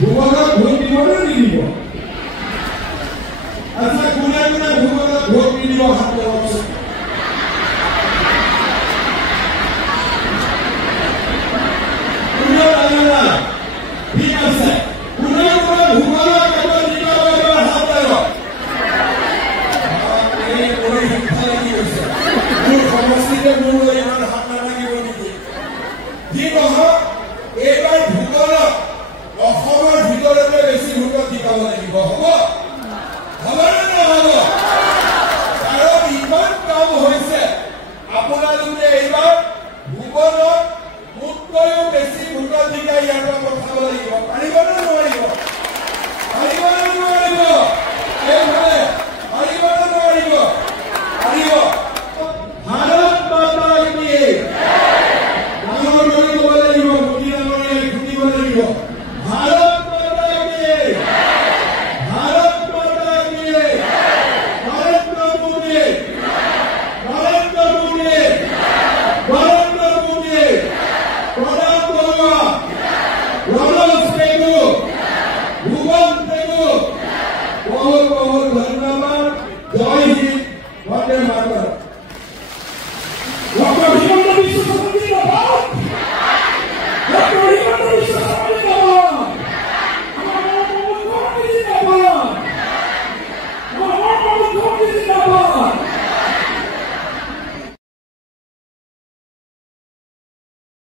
ভূগোলত vote দিব নে নিদিব? আচ্ছা কোনে কোনে ভূগোলত ভোট নিদিব হাত লগাওকচোন। ঠিক আছে, কোনে কোনে ভূগোলত ভোট নিদিব হাত লগাওক। মোৰ সমষ্টিতে মোৰ ইমান হাত নালাগিব নেকি? যি নহওক এইবাৰ ভূগোলত অসমৰ ভিতৰতে বেছি ভোটত জিকাব লাগিব। হ'ব হ'বনে নহ'ব? কাৰণ ইমান কাম হৈছে আপোনালোকে এইবাৰ ভূগোলত মোতকৈও বেছি ভোটত জিকাই ইয়াৰ পৰা পঠাব লাগিব। পাৰিবনে নোৱাৰিব? পাৰিবনে নোৱাৰিব? এইফালে পাৰিবনে নোৱাৰিব? পাৰিব। ভাৰত মাতা কি? ডাঙৰ কৰি ক'ব লাগিব, খুটি ডাঙৰীয়াই খুটিব লাগিব।